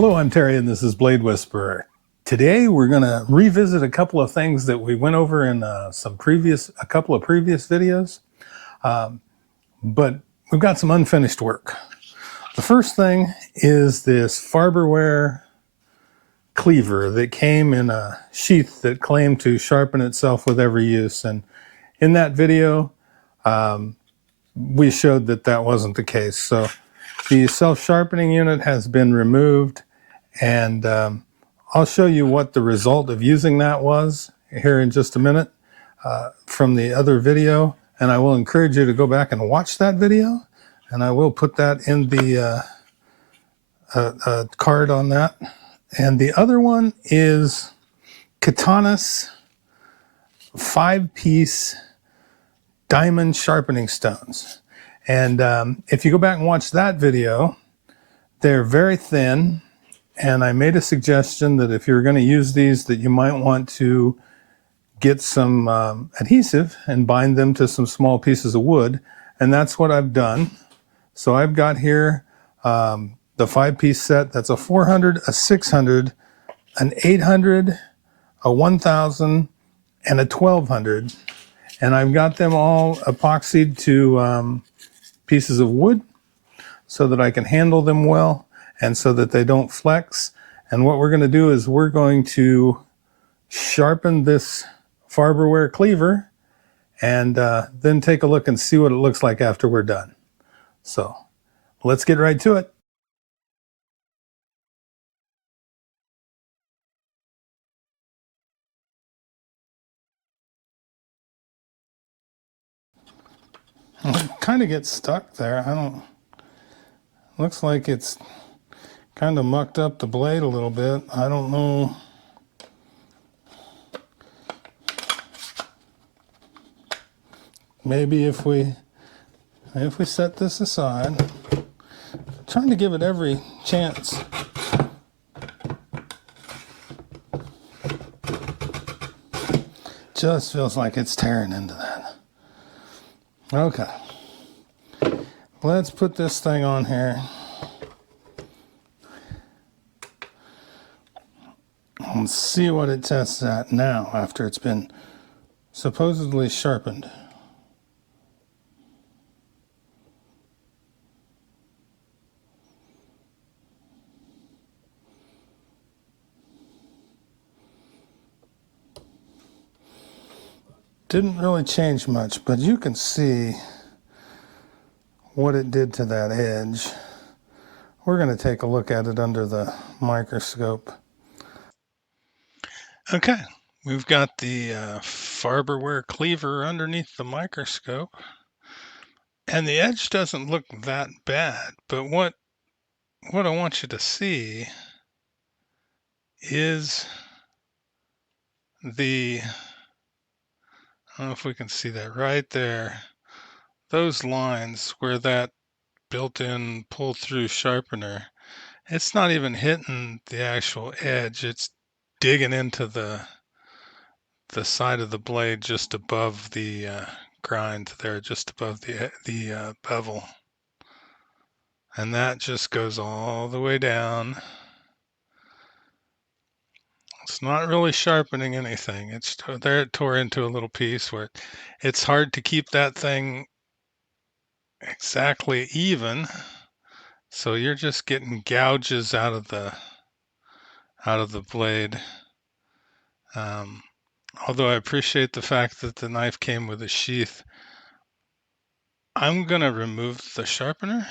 Hello, I'm Terry and this is Blade Whisperer. Today we're going to revisit a couple of things that we went over in a couple of previous videos, but we've got some unfinished work. The first thing is this Farberware Cleaver that came in a sheath that claimed to sharpen itself with every use, and in that video we showed that that wasn't the case. So the self-sharpening unit has been removed, and I'll show you what the result of using that was here in just a minute from the other video, and I will encourage you to go back and watch that video, and I will put that in the card on that. And the other one is KITANIS 5-piece diamond sharpening stones. And if you go back and watch that video, they're very thin, and I made a suggestion that if you're going to use these, that you might want to get some adhesive and bind them to some small pieces of wood, and that's what I've done. So I've got here the 5-piece set. That's a 400, a 600, an 800, a 1000, and a 1200, and I've got them all epoxied to pieces of wood so that I can handle them well and so that they don't flex. And what we're going to do is we're going to sharpen this Farberware Cleaver and then take a look and see what it looks like after we're done. So let's get right to it. It kind of gets stuck there. Looks like it's kind of mucked up the blade a little bit. I don't know. Maybe if we set this aside, I'm trying to give it every chance. Just feels like it's tearing into that. Okay, let's put this thing on here and see what it tests at now after it's been supposedly sharpened. Didn't really change much, but you can see what it did to that edge. We're going to take a look at it under the microscope. Okay, we've got the Farberware Cleaver underneath the microscope, and the edge doesn't look that bad, but what I want you to see is I don't know if we can see that right there, those lines where that built-in pull-through sharpener, it's not even hitting the actual edge, it's digging into the side of the blade just above the grind there, just above the bevel, and that just goes all the way down. It's not really sharpening anything. It's there. It tore into a little piece where it's hard to keep that thing exactly even, so you're just getting gouges out of the blade. Although I appreciate the fact that the knife came with a sheath, I'm gonna remove the sharpener.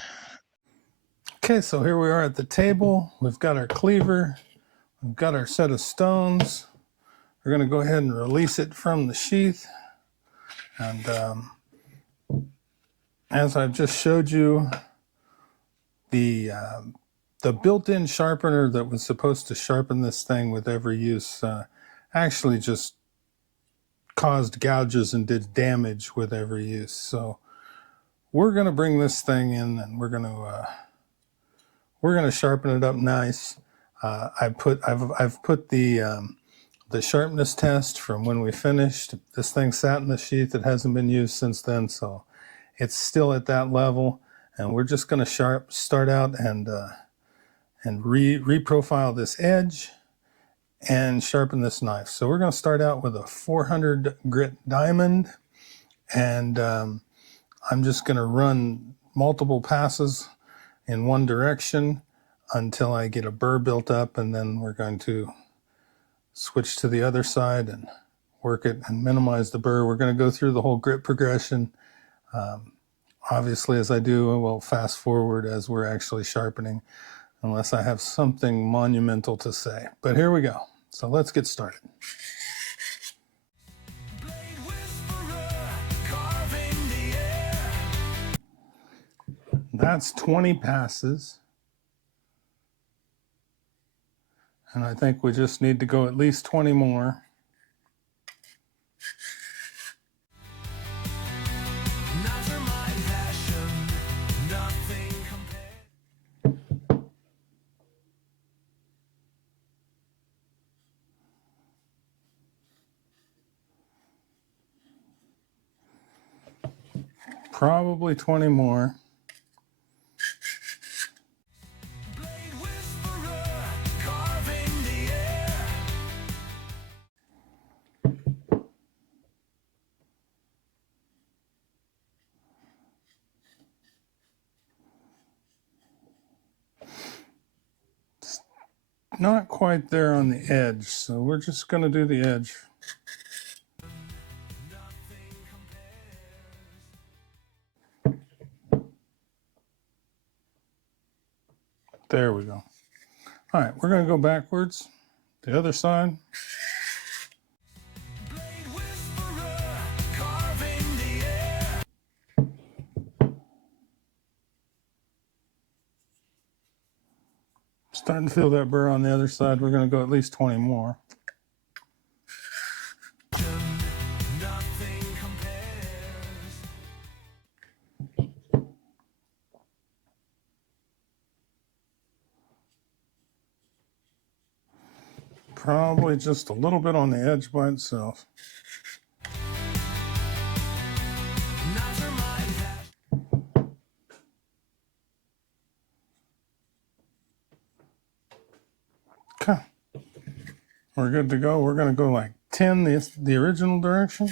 Okay, so here we are at the table. We've got our cleaver, we've got our set of stones. We're gonna go ahead and release it from the sheath. And as I've just showed you, the built-in sharpener that was supposed to sharpen this thing with every use actually just caused gouges and did damage with every use. So we're going to bring this thing in and we're going to sharpen it up nice. I've put the sharpness test from when we finished. This thing sat in the sheath. It hasn't been used since then, so it's still at that level. And we're just going to start out and and reprofile this edge and sharpen this knife. So we're going to start out with a 400 grit diamond, and I'm just going to run multiple passes in one direction until I get a burr built up, and then we're going to switch to the other side and work it and minimize the burr. We're going to go through the whole grit progression. Obviously, as I do, I will fast forward as we're actually sharpening, unless I have something monumental to say. But here we go. So let's get started. That's 20 passes. And I think we just need to go at least 20 more. Probably 20 more. Not quite there on the edge, so we're just going to do the edge. There we go. All right, we're going to go backwards, the other side. Starting to feel that burr on the other side. We're going to go at least 20 more. Probably just a little bit on the edge by itself. Okay, we're good to go. We're going to go like 10 the original direction.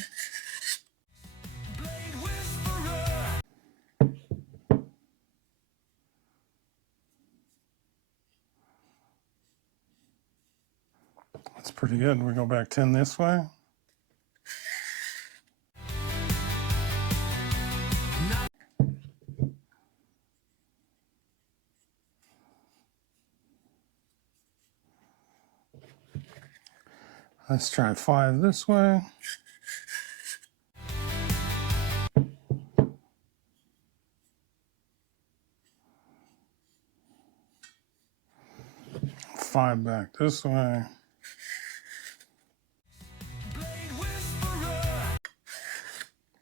That's pretty good. We go back 10 this way. Let's try 5 this way. Five back this way.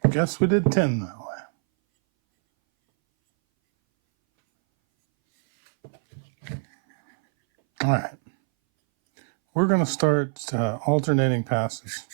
Guess we did 10 that way. All right. We're going to start alternating passes.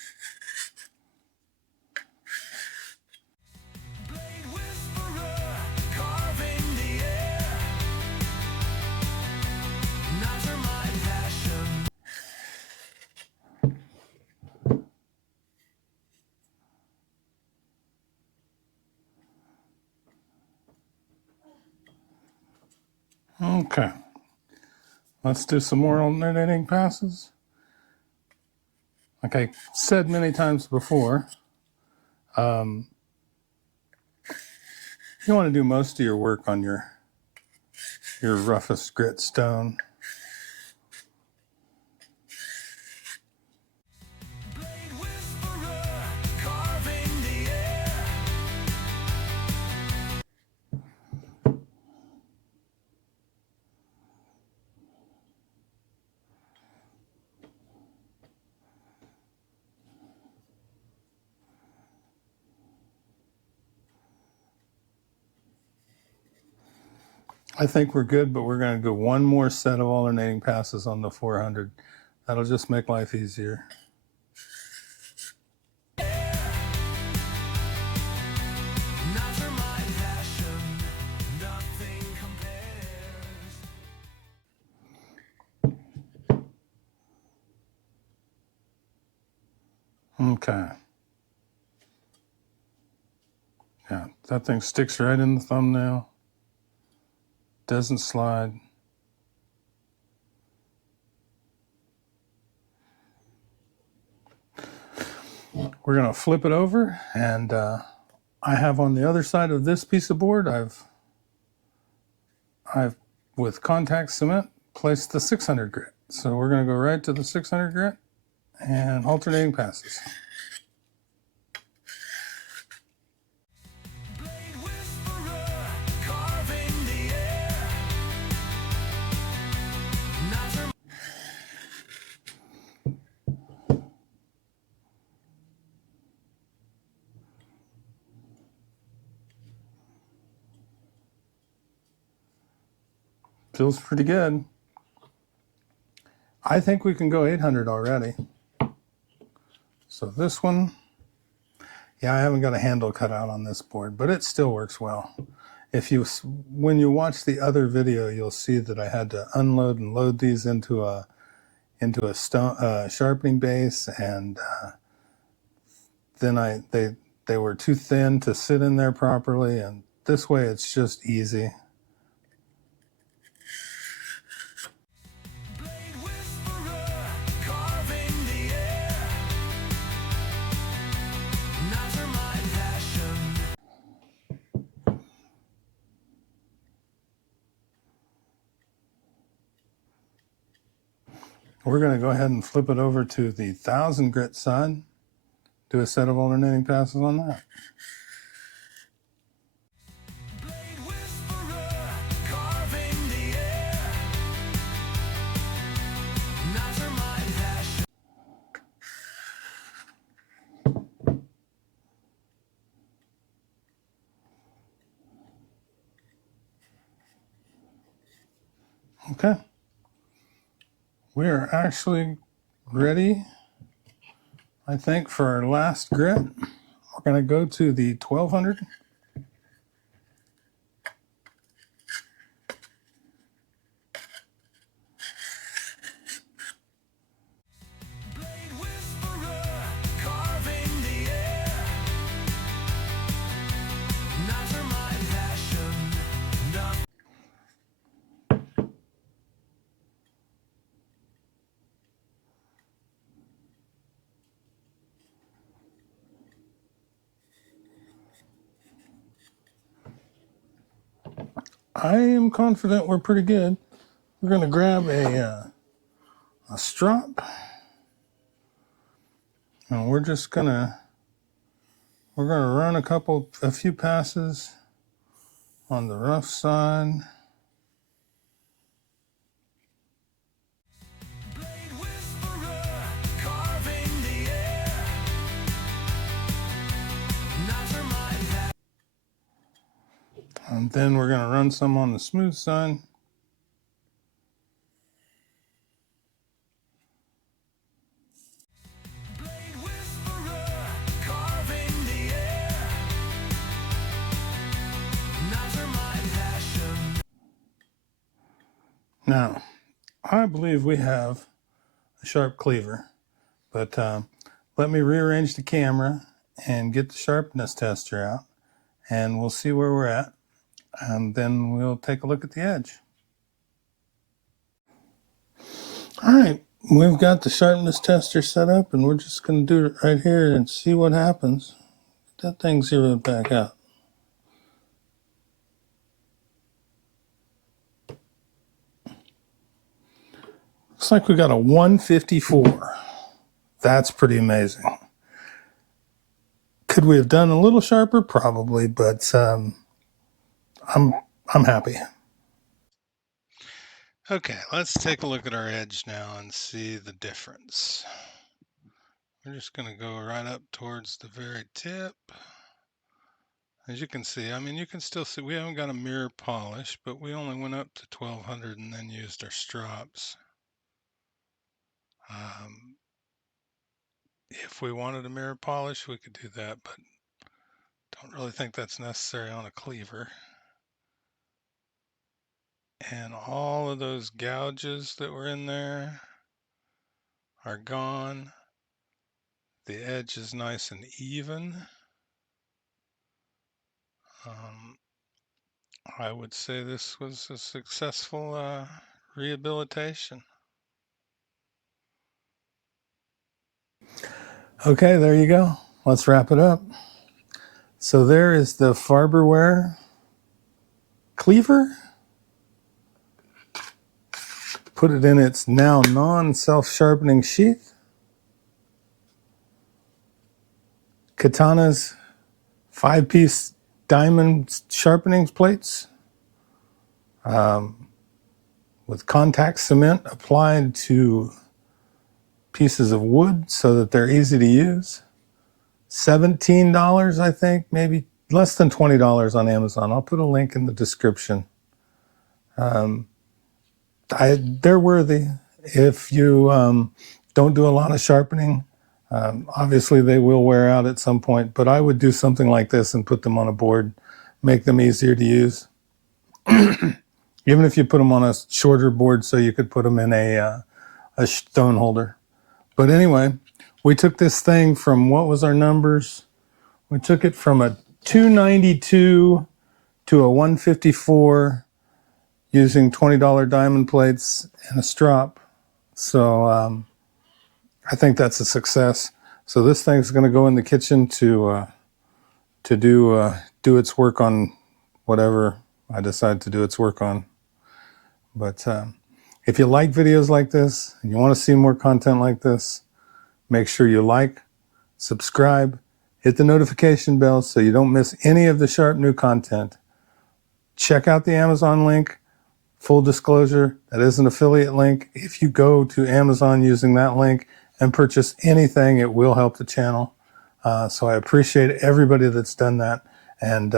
Okay. Let's do some more alternating passes. Like I said many times before, you want to do most of your work on your roughest grit stone. I think we're good, but we're going to go one more set of alternating passes on the 400. That'll just make life easier. Okay. Yeah, that thing sticks right in the thumbnail. Doesn't slide. We're going to flip it over, and I have on the other side of this piece of board, I've with contact cement placed the 600 grit. So we're going to go right to the 600 grit and alternating passes. Feels pretty good. I think we can go 800 already. So this one, yeah, I haven't got a handle cut out on this board, but it still works well. When you watch the other video, you'll see that I had to unload and load these into a stone sharpening base, and then they were too thin to sit in there properly, and this way it's just easy. We're going to go ahead and flip it over to the 1000 grit side. Do a set of alternating passes on that. Okay. We are actually ready, I think, for our last grit. We're going to go to the 1200. I am confident we're pretty good. We're going to grab a strop, and we're gonna run a few passes on the rough side. And then we're going to run some on the smooth side. Now, I believe we have a sharp cleaver, but let me rearrange the camera and get the sharpness tester out, and we'll see where we're at, and then we'll take a look at the edge. All right, we've got the sharpness tester set up, and we're just going to do it right here and see what happens. That thing zeroed back out. Looks like we got a 154. That's pretty amazing. Could we have done a little sharper? Probably, but I'm happy. Okay, let's take a look at our edge now and see the difference. We're just going to go right up towards the very tip. As you can see, I mean, you can still see we haven't got a mirror polish, but we only went up to 1200 and then used our strops. If we wanted a mirror polish, we could do that, but don't really think that's necessary on a cleaver. And all of those gouges that were in there are gone. the edge is nice and even. I would say this was a successful rehabilitation. Okay, there you go. Let's wrap it up. So there is the Farberware Cleaver. Put it in its now non-self-sharpening sheath. KITANIS 5-piece diamond sharpening plates with contact cement applied to pieces of wood so that they're easy to use. $17, I think, maybe less than $20 on Amazon. I'll put a link in the description. They're worthy. If you don't do a lot of sharpening, obviously they will wear out at some point, but I would do something like this and put them on a board, make them easier to use. Even if you put them on a shorter board so you could put them in a stone holder. But anyway, we took this thing from, what was our numbers? We took it from a 292 to a 154 using $20 diamond plates and a strop. So I think that's a success. So this thing's going to go in the kitchen to do its work on whatever I decide to do its work on. But if you like videos like this and you want to see more content like this, make sure you like, subscribe, hit the notification bell so you don't miss any of the sharp new content. Check out the Amazon link. Full disclosure, that is an affiliate link. If you go to Amazon using that link and purchase anything, it will help the channel. So I appreciate everybody that's done that. And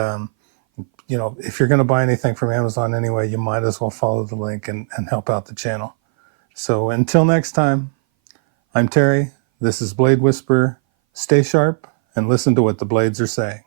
you know, if you're going to buy anything from Amazon anyway, you might as well follow the link and help out the channel. So until next time, I'm Terry. This is Blade Whisperer. Stay sharp and listen to what the blades are saying.